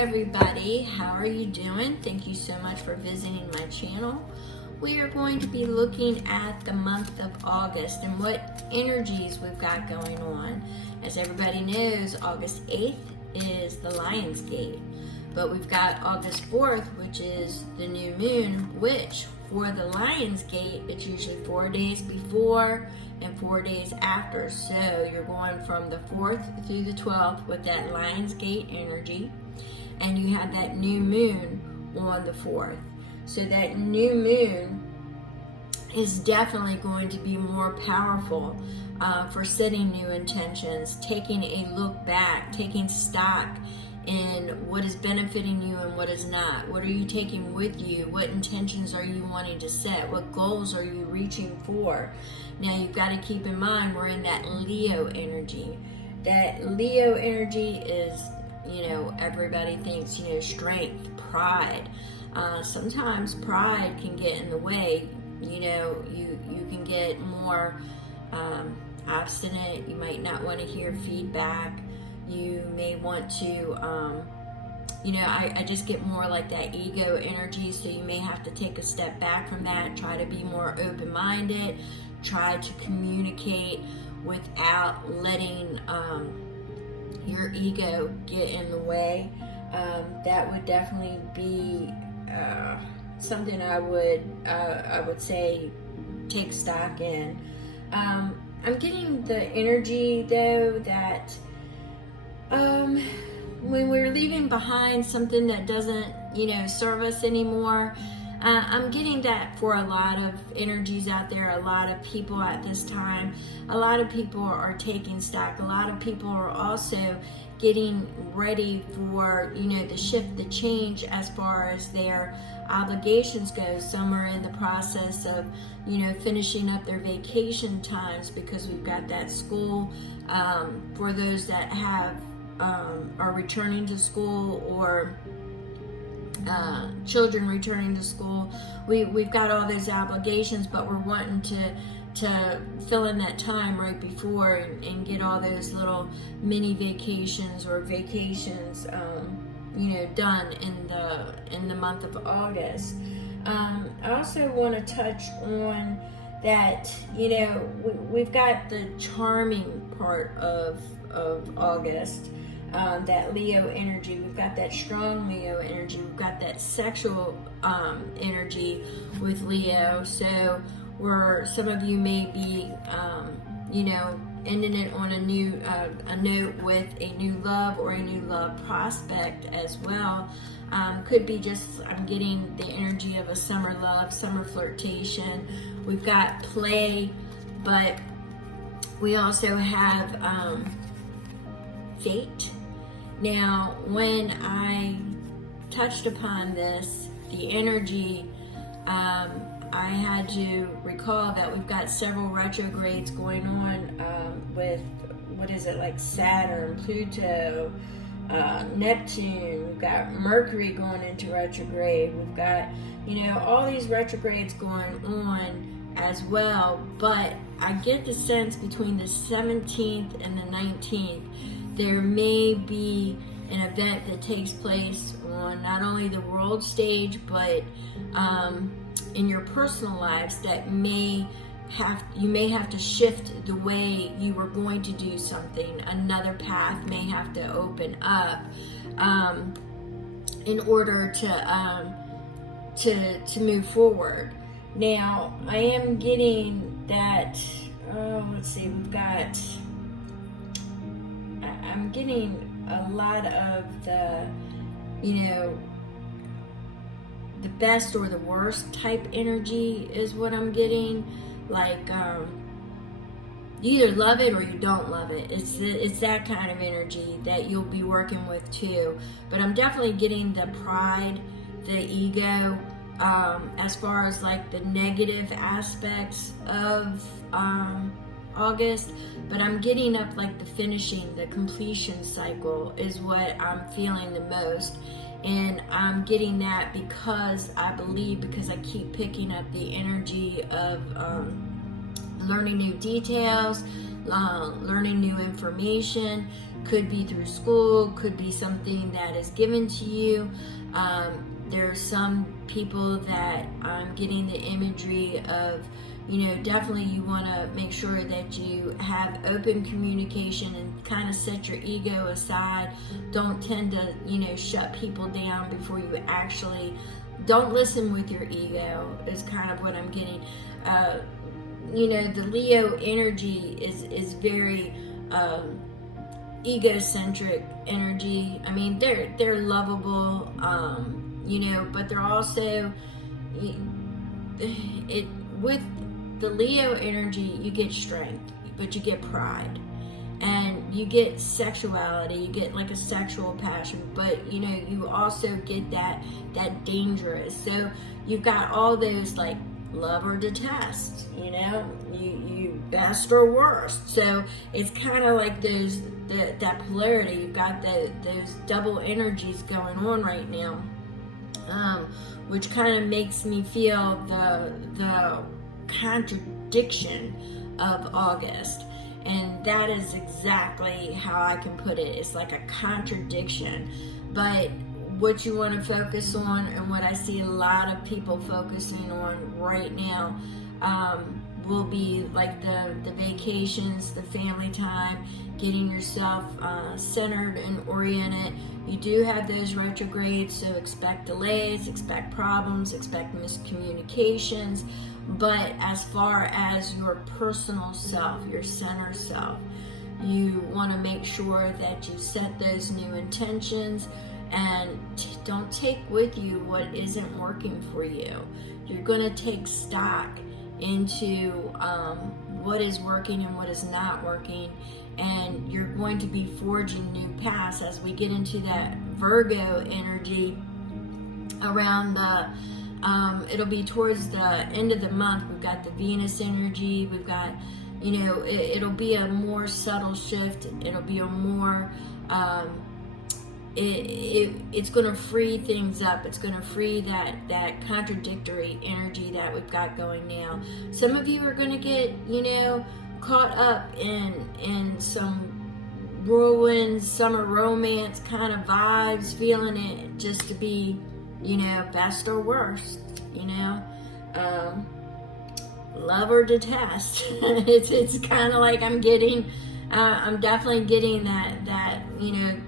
everybody, how are you doing? Thank you so much for visiting my channel. We are going to be looking at the month of August and what energies we've got going on. As everybody knows, August 8th is the Lion's Gate, but we've got August 4th, which is the new moon, which for the Lion's Gate, it's usually 4 days before and 4 days after. So you're going from the 4th through the 12th with that Lion's Gate energy, and you have that new moon on the 4th. So that new moon is definitely going to be more powerful for setting new intentions, taking a look back, taking stock in what is benefiting you and what is not. What are you taking with you? What intentions are you wanting to set? What goals are you reaching for? Now you've got to keep in mind we're in that Leo energy. That Leo energy is, everybody thinks, strength, pride. Sometimes pride can get in the way. You can get more obstinate. You might not want to hear feedback. You may want to, I just get more like that ego energy, so you may have to take a step back from that, try to be more open-minded, try to communicate without letting your ego get in the way. That would definitely be something I would say take stock in. I'm getting the energy though that when we're leaving behind something that doesn't, serve us anymore, I'm getting that for a lot of energies out there, a lot of people at this time. A lot of people are taking stock. A lot of people are also getting ready for, the shift, the change as far as their obligations go. Some are in the process of, finishing up their vacation times because we've got that school for those that have are returning to school, or children returning to school. We've got all those obligations, but we're wanting to fill in that time right before and get all those little mini vacations or vacations done in the month of August. I also want to touch on that, we've got the charming part of August, that Leo energy. We've got that strong Leo energy. We've got that sexual energy with Leo. So where some of you may be, ending it on a note with a new love or a new love prospect as well. Could be just, I'm getting the energy of a summer love, summer flirtation. We've got play, but we also have fate. Now, when I touched upon this, the energy, I had to recall that we've got several retrogrades going on with, Saturn, Pluto, Neptune. We've got Mercury going into retrograde. We've got, all these retrogrades going on as well. But I get the sense between the 17th and the 19th, there may be an event that takes place on not only the world stage, but in your personal lives that you may have to shift the way you were going to do something. Another path may have to open up in order to move forward. Now, I am getting that. I'm getting a lot of the, the best or the worst type energy is what I'm getting. Like, you either love it or you don't love it. It's that kind of energy that you'll be working with too. But I'm definitely getting the pride, the ego, as far as like the negative aspects of August, but I'm getting up like the finishing, the completion cycle is what I'm feeling the most. And I'm getting that because I keep picking up the energy of learning new details, learning new information. Could be through school, could be something that is given to you. There's some people that I'm getting the imagery of, definitely you want to make sure that you have open communication and kind of set your ego aside. Don't tend to, shut people down before you actually, don't listen with your ego is kind of what I'm getting. The Leo energy is very egocentric energy. I mean, they're lovable, but they're also with the Leo energy, you get strength, but you get pride, and you get sexuality. You get like a sexual passion, but you also get that dangerous. So you've got all those like love or detest. You best or worst. So it's kind of like that polarity. You've got those double energies going on right now, which kind of makes me feel the contradiction of August. And that is exactly how I can put it. It's like a contradiction. But what you want to focus on, and what I see a lot of people focusing on right now, will be like the vacations, the family time, getting yourself centered and oriented. You do have those retrogrades, so expect delays, expect problems, expect miscommunications. But as far as your personal self, your center self, you want to make sure that you set those new intentions and don't take with you what isn't working for you. You're going to take stock into what is working and what is not working, and you're going to be forging new paths as we get into that Virgo energy around it'll be towards the end of the month. We've got the Venus energy. We've got, it'll be a more subtle shift. It'll be a more, it's going to free things up. It's going to free that contradictory energy that we've got going now. Some of you are going to get, caught up in some whirlwind summer romance kind of vibes, feeling it just to be, best or worst, love or detest. it's kind of like I'm definitely getting that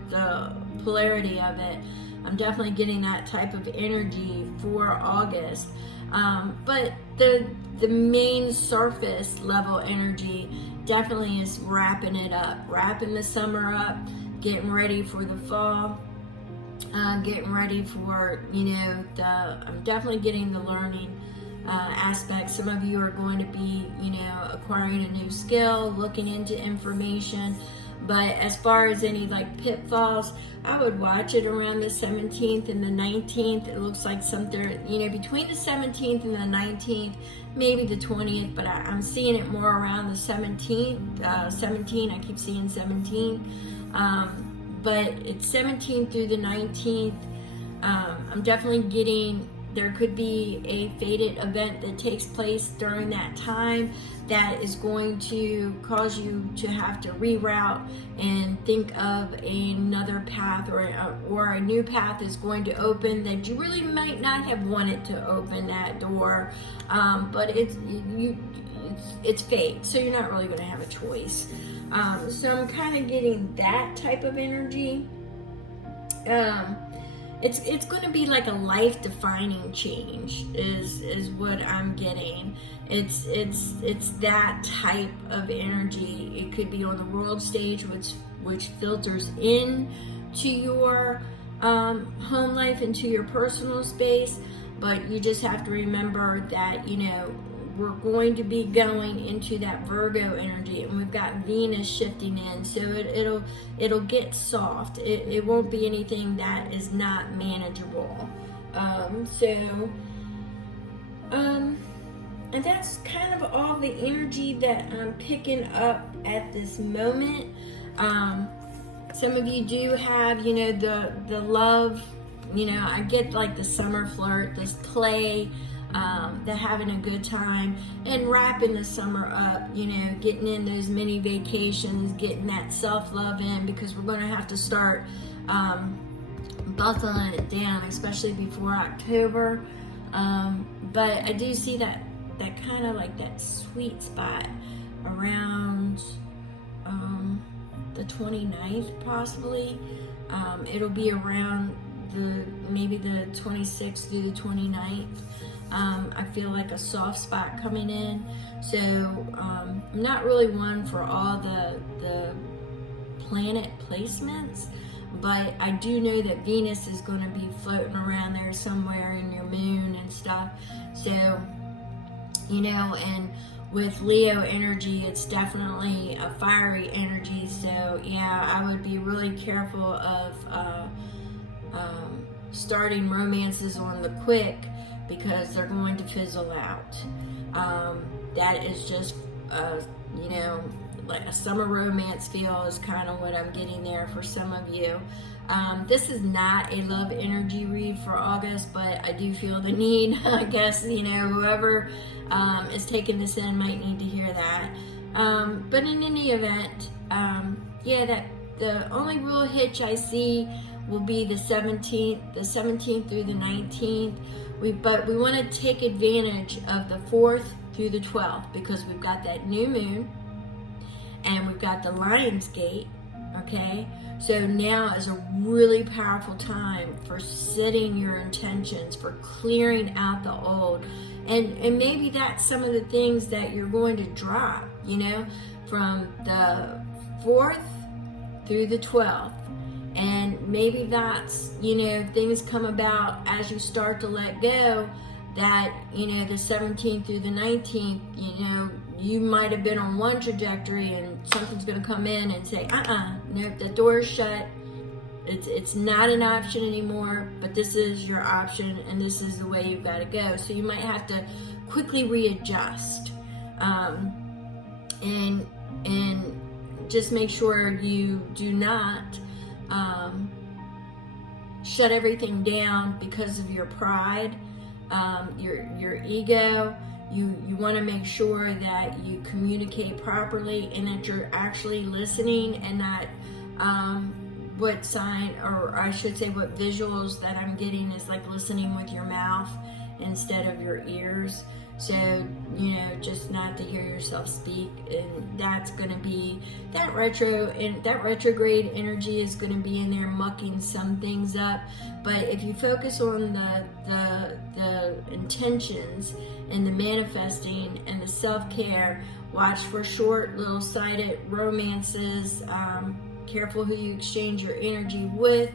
the polarity of it. I'm definitely getting that type of energy for August. But the main surface level energy definitely is wrapping it up, wrapping the summer up, getting ready for the fall. Getting ready for, I'm definitely getting the learning aspect. Some of you are going to be, acquiring a new skill, looking into information. But as far as any like pitfalls, I would watch it around the 17th and the 19th. It looks like something, between the 17th and the 19th, maybe the 20th, but I'm seeing it more around the 17th. 17, I keep seeing 17. But it's 17th through the 19th. I'm definitely getting, there could be a fated event that takes place during that time that is going to cause you to have to reroute and think of another path, or a new path is going to open that you really might not have wanted to open that door. But it's fate, so you're not really going to have a choice. So I'm kind of getting that type of energy. It's going to be like a life-defining change is what I'm getting. It's that type of energy. It could be on the world stage, which filters in to your home life, into your personal space. But you just have to remember that we're going to be going into that Virgo energy, and we've got Venus shifting in, so it'll get soft. It won't be anything that is not manageable. And that's kind of all the energy that I'm picking up at this moment. Some of you do have, the love. I get like the summer flirt, this play. they're having a good time and wrapping the summer up, you know, getting in those mini vacations, getting that self-love in, because we're going to have to start buckling it down, especially before October. But I do see that kind of like that sweet spot around the 29th possibly. It'll be around maybe the 26th through the 29th. I feel like a soft spot coming in. So I'm not really one for all the planet placements, but I do know that Venus is going to be floating around there somewhere in your moon and stuff. So, you know, and with Leo energy, it's definitely a fiery energy. So yeah, I would be really careful of starting romances on the quick, because they're going to fizzle out. That is just, you know, like a summer romance feel is kind of what I'm getting there for some of you. This is not a love energy read for August, but I do feel the need. I guess, you know, whoever is taking this in might need to hear that. But in any event, yeah, that the only real hitch I see will be the 17th through the 19th. But we want to take advantage of the 4th through the 12th, because we've got that new moon and we've got the Lion's Gate, okay? So now is a really powerful time for setting your intentions, for clearing out the old. And maybe that's some of the things that you're going to drop, you know, from the 4th through the 12th. And maybe that's, you know, things come about as you start to let go, that, you know, the 17th through the 19th, you know, you might have been on one trajectory and something's going to come in and say, nope, the door's shut. It's not an option anymore, but this is your option and this is the way you've got to go. So you might have to quickly readjust, and just make sure you do not shut everything down because of your pride, your ego. You want to make sure that you communicate properly and that you're actually listening, and that what sign, or I should say what visuals that I'm getting is like listening with your mouth instead of your ears. So, you know, just not to hear yourself speak. And that's going to be that retrograde energy is going to be in there mucking some things up. But if you focus on the intentions and the manifesting and the self-care, watch for short little sided romances. Careful who you exchange your energy with.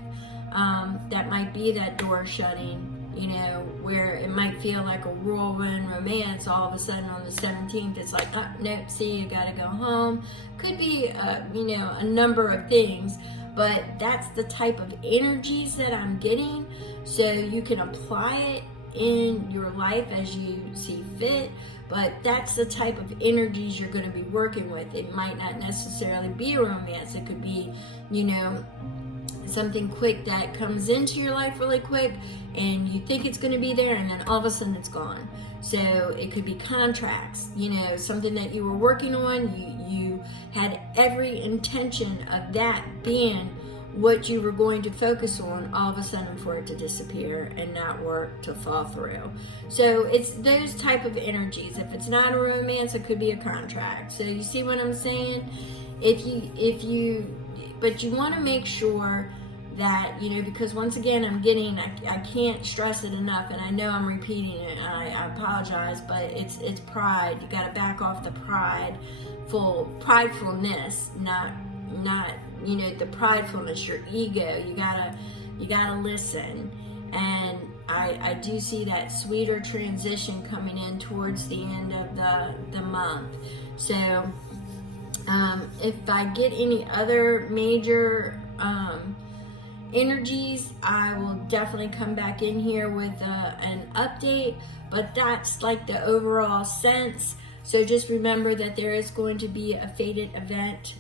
That might be that door shutting, you know, where it might feel like a whirlwind romance. All of a sudden on the 17th, it's like, nope, see, you gotta go home. Could be, you know, a number of things, but that's the type of energies that I'm getting. So you can apply it in your life as you see fit, but that's the type of energies you're going to be working with. It might not necessarily be a romance. It could be, you know, something quick that comes into your life really quick and you think it's going to be there and then all of a sudden it's gone. So it could be contracts, you know, something that you were working on, you had every intention of that being what you were going to focus on, all of a sudden for it to disappear and not work, to fall through. So it's those type of energies. If it's not a romance, it could be a contract. So you see what I'm saying? But you want to make sure that, you know, because once again, I can't stress it enough, and I know I'm repeating it, and I apologize, but it's pride. You got to back off the pridefulness, not, you know, the pridefulness, your ego. You gotta listen. And I do see that sweeter transition coming in towards the end of the month. So if I get any other major energies, I will definitely come back in here with an update, but that's like the overall sense. So just remember that there is going to be a fated event.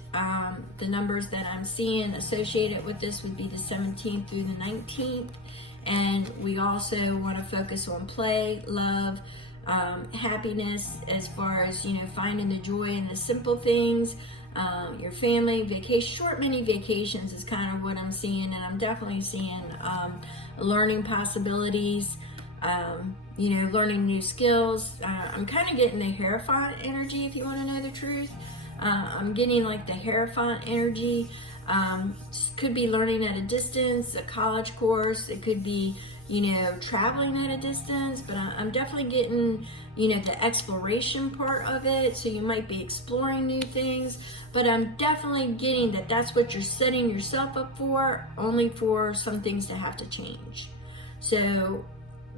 The numbers that I'm seeing associated with this would be the 17th through the 19th. And we also want to focus on play, love, happiness, as far as, you know, finding the joy in the simple things. Your family, vacation, short mini vacations is kind of what I'm seeing, and I'm definitely seeing learning possibilities, you know, learning new skills. I'm kind of getting the Hierophant energy, if you want to know the truth. I'm getting like the Hierophant energy. Could be learning at a distance, a college course. It could be, you know, traveling at a distance, but I'm definitely getting, you know, the exploration part of it. So you might be exploring new things, but I'm definitely getting that that's what you're setting yourself up for, only for some things to have to change. So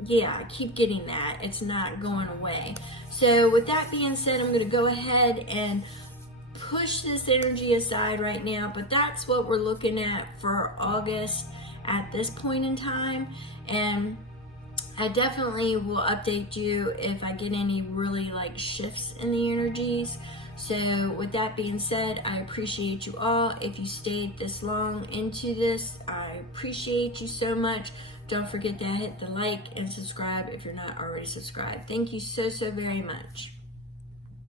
yeah, I keep getting that. It's not going away. So with that being said, I'm going to go ahead and push this energy aside right now, but that's what we're looking at for August at this point in time. And I definitely will update you if I get any really like shifts in the energies. So with that being said, I appreciate you all. If you stayed this long into this, I appreciate you so much. Don't forget to hit the like and subscribe if you're not already subscribed. Thank you so very much.